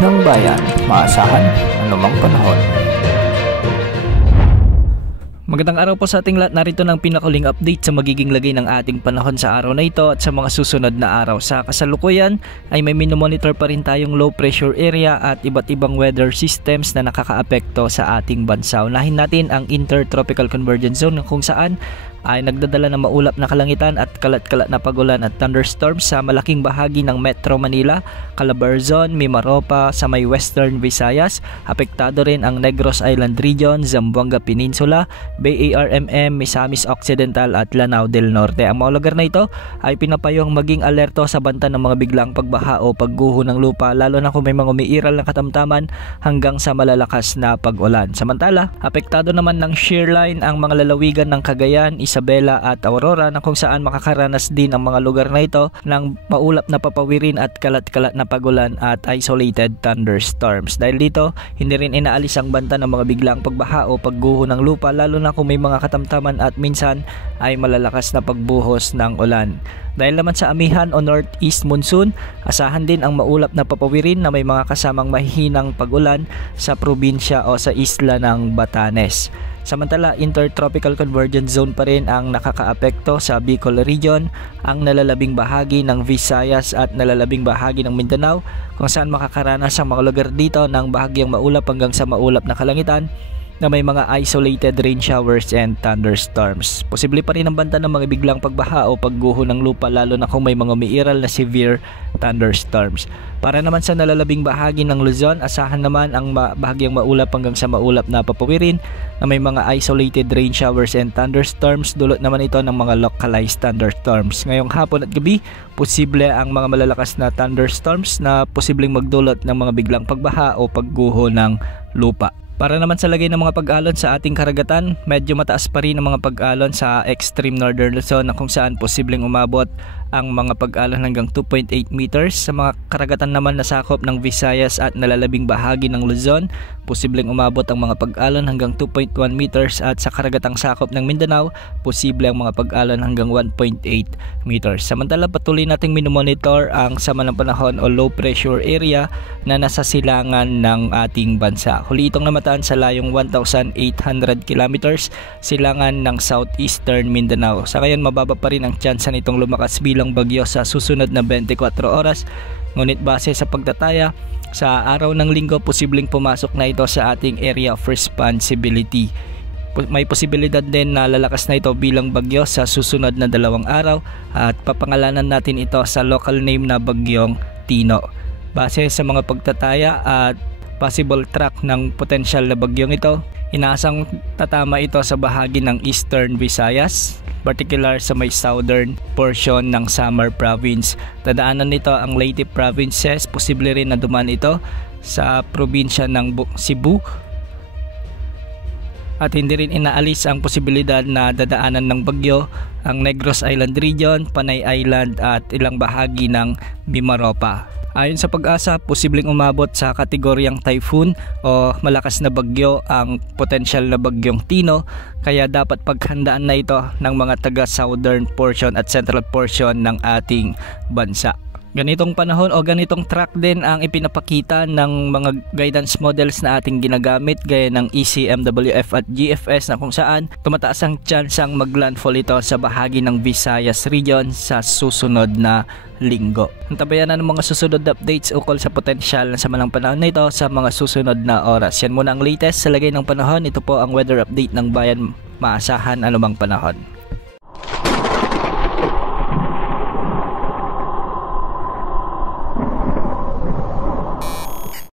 ng bayan, maasahan anumang panahon. Magandang araw po sa ating lahat. Narito ng pinakaling update sa magiging lagay ng ating panahon sa araw na ito at sa mga susunod na araw. Sa kasalukuyan ay may minomonitor pa rin tayong low pressure area at iba't ibang weather systems na nakakaapekto sa ating bansa. Unahin natin ang Intertropical Convergence Zone kung saan ay nagdadala ng maulap na kalangitan at kalat-kalat na pagulan at thunderstorms sa malaking bahagi ng Metro Manila, Calabarzon, Mimaropa, sa may Western Visayas. Apektado rin ang Negros Island Region, Zamboanga Peninsula, BARMM, Misamis Occidental at Lanao del Norte. Ang mga lugar na ito ay pinapayong maging alerto sa banta ng mga biglang pagbaha o pagguho ng lupa, lalo na kung may mga umiiral na katamtaman hanggang sa malalakas na pag-ulan. Samantala, apektado naman ng shear line ang mga lalawigan ng Cagayan, Isabela at Aurora, na kung saan makakaranas din ang mga lugar na ito ng maulap na papawirin at kalat-kalat na pagulan at isolated thunderstorms. Dahil dito, hindi rin inaalis ang banta ng mga biglang pagbaha o pagguho ng lupa, lalo na kung may mga katamtaman at minsan ay malalakas na pagbuhos ng ulan. Dahil naman sa amihan o northeast monsoon, asahan din ang maulap na papawirin na may mga kasamang mahihinang pag-ulan sa probinsya o sa isla ng Batanes. Samantala, Intertropical Convergence Zone pa rin ang nakakaapekto sa Bicol Region, ang nalalabing bahagi ng Visayas at nalalabing bahagi ng Mindanao, kung saan makakaranas ang mga lugar dito ng bahagyang maulap hanggang sa maulap na kalangitan na may mga isolated rain showers and thunderstorms. Posible pa rin ang banta ng mga biglang pagbaha o pagguho ng lupa, lalo na kung may mga umiiral na severe thunderstorms. Para naman sa nalalabing bahagi ng Luzon, asahan naman ang bahagyang maulap hanggang sa maulap na papawirin na may mga isolated rain showers and thunderstorms. Dulot naman ito ng mga localized thunderstorms. Ngayong hapon at gabi, posible ang mga malalakas na thunderstorms na posibleng magdulot ng mga biglang pagbaha o pagguho ng lupa. Para naman sa lagay ng mga pag-alon sa ating karagatan, medyo mataas pa rin ang mga pag-alon sa extreme northern Luzon, na kung saan posibleng umabot ang mga pag-alon hanggang 2.8 meters. Sa mga karagatan naman na sakop ng Visayas at nalalabing bahagi ng Luzon, posibleng umabot ang mga pag-alon hanggang 2.1 meters, at sa karagatang sakop ng Mindanao, posible ang mga pag-alon hanggang 1.8 meters. Samantala, patuloy nating minomonitor ang sama ng panahon o low pressure area na nasa silangan ng ating bansa. Huli itong namataan sa layong 1,800 kilometers silangan ng southeastern Mindanao. Sa ngayon, mababa pa rin ang tsansa nitong lumakas bilang bagyo sa susunod na 24 oras. Ngunit base sa pagtataya, sa araw ng linggo, posibleng pumasok na ito sa ating area of responsibility. May posibilidad din na lalakas na ito bilang bagyo sa susunod na 2 araw at papangalanan natin ito sa local name na Bagyong Tino. Base sa mga pagtataya at possible track ng potensyal na bagyong ito, inaasang tatama ito sa bahagi ng Eastern Visayas, particular sa may southern portion ng Samar Province. Tadaanan nito ang Leyte provinces, posible rin na dumaan ito sa probinsya ng Cebu, at hindi rin inaalis ang posibilidad na dadaanan ng bagyo ang Negros Island Region, Panay Island at ilang bahagi ng Mimaropa. Ayon sa Pag-asa, posibleng umabot sa kategoryang typhoon o malakas na bagyo ang potensyal na bagyong Tino, kaya dapat paghandaan na ito ng mga taga-southern portion at central portion ng ating bansa. Ganitong panahon o ganitong track din ang ipinapakita ng mga guidance models na ating ginagamit gaya ng ECMWF at GFS, na kung saan tumataas ang tsansang maglandfall ito sa bahagi ng Visayas region sa susunod na linggo. Antabayan na ng mga susunod na updates ukol sa potensyal na sama ng panahon na ito sa mga susunod na oras. Yan muna ang latest sa lagay ng panahon. Ito po ang weather update ng bayan, maasahan anumang panahon.